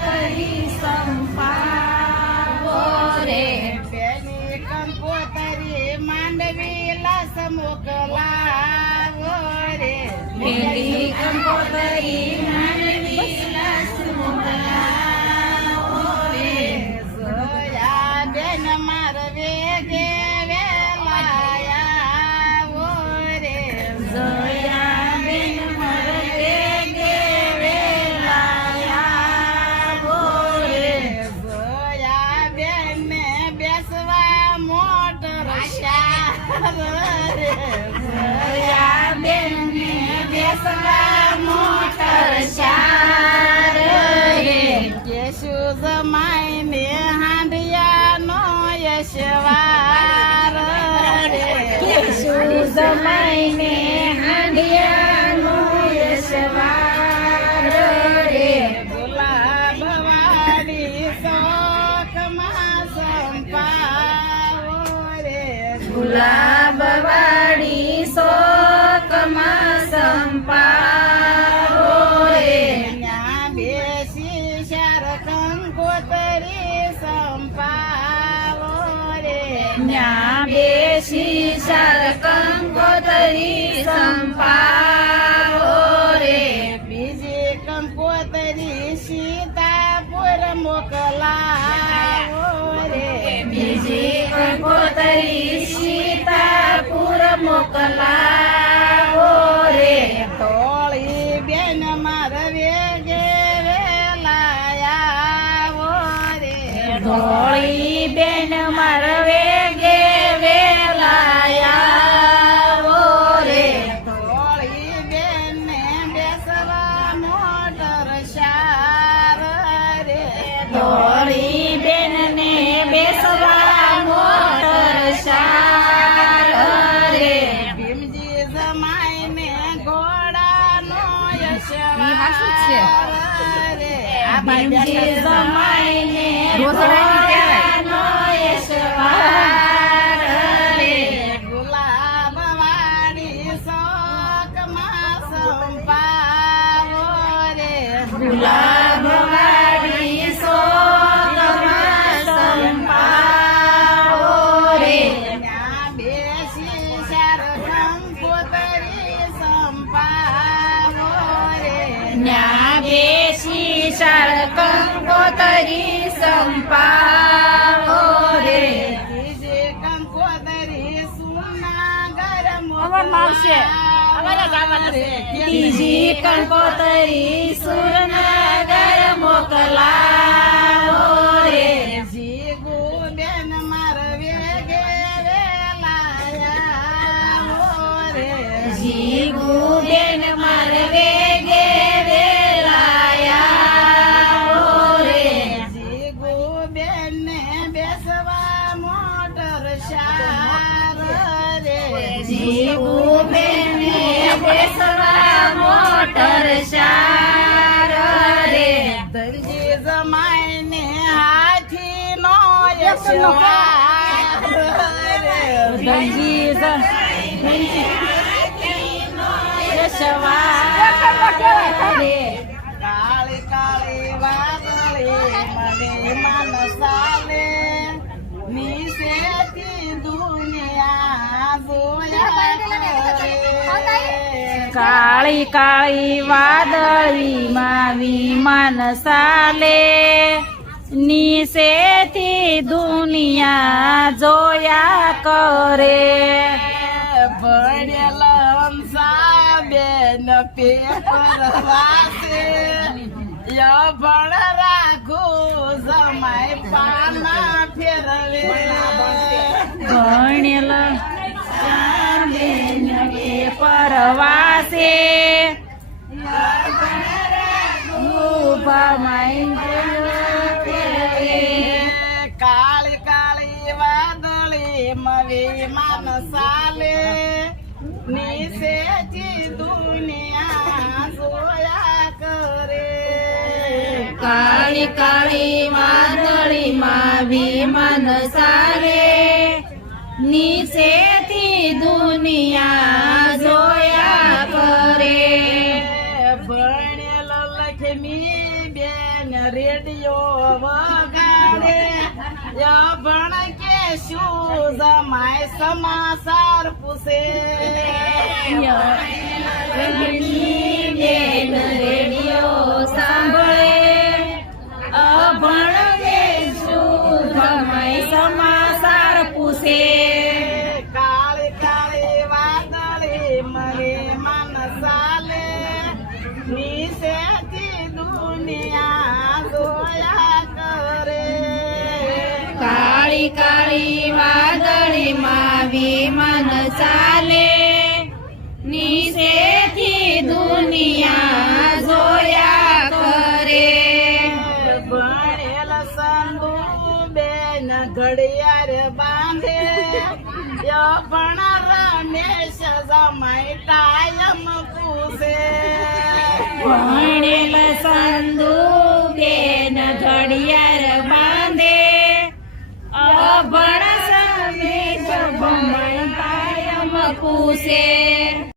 કંકોતરી સંપાવો રે બેની કંકોતરી માંડવી લાસ મોકલાવો રે પેલી કંકોતરી માંડવી લાસ મોકલાવો રે જોયા બેન માર વેગે વેલાયા રે જોયા બેન માર વેગે વેલાયા રે જોયા બેન ને બેસવા મોટર શાર રે જોયા બેન ને બેસવા મોટર શાર રે કેશુ જમાઈને હાંડિયાનો યશવાર રે કેશું જમાઈને હાંડિયાનો યશવાર રે ગુલાબ વાડી શોકમાં સંપાવો રે ગુલાબ વાડી શોકમાં સંપાવો રે ન્યા બેસી શાર કંકોતરી સંપાવો રે ન્યા બેસી શાર કંકોતરી સંપાવો રે બીજી કંકોતરી સીતાપુર મોકલાવો રે બીજી કંકોતરી સીતાપુર મોકલાવો રે તોળી બેન માર વેગે વેલાયાવો રે ધોળી બેન માર વેગે વેલાયાવો રે તોળી બેન ને બેસવા મોટર શાર રે ધોળી બેન ને બેસવા મોટર શાર રે ભીમજી જમાઈને ઘોડાનો યશવાર રે ભીમજી જમાઈને ઘોડાનો યશવાર રે ગુલાબ વાડી શોકમાં સંપાવો રે ગુલાબ વાડી શોકમાં સંપાવો રે ન્યા બેસી શાર કંકોતરી સંપાવો રે ન્યા બેસી શાળ કંકોતરી સંપાવો રે બીજી કંકોતરી સુના ગરમ ત્રીજી કંકોતરી સુરનગર મોકલાવો રે જીગુ બેન માર વેગે વેલાયાવો રે જીગુ બેન માર વેગે વેલાયાવો રે જીગુ બેન ને બેસવા મોટર શાર રે જીગુ બેન ને બેસવા મોટર શાર રે દરજી જમાઈને હાથીનો યશવાર રે દરજી યશવાર રે કાળી કાળી વાદળી મને મન સાલે નીસેથી દુનિયા જોયા કરે. કાળી કાળી વાદળી માં વિમાન સાલે નીસેથી દુનિયા જોયા કરે ભણેલ હંસાબેન પેપર વાસે ભણ રાખો જમાય પાના ફેરવે ભણેલ બેન કે પરવાસે કાળી કાળી વાદળી મવી માન સાલે નીસેથી દુનિયા જોયા કરે કાળી કાળી વાદળી માં વિમાન સારે નીચેથી દુનિયા જોયા કરે ભણેલ લક્ષ્મી બેન રેડિયો વગાડે અભણ કે શું જમાય સમાચાર પૂછે બેન રેડિયો સાંભળે અભણ કે શું ભમાય સમાચાર પૂછે કાળી કાળી વાદળી મને મન ચાલે નીચેથી દુનિયા જોયા કરે કાળી કાળી વાદળીમાં વિમાન ચાલે નીચેથી દુનિયા જોયા કરે ભણેલ સંધુ બેન ઘડિયાળ બાંધે પણ રમેશ જમાય કાયમ પૂછે ભણેલ સંધુ બેન ઘડિયાળ બાંધે અભણ સમેત ભમાય કાયમ પૂછે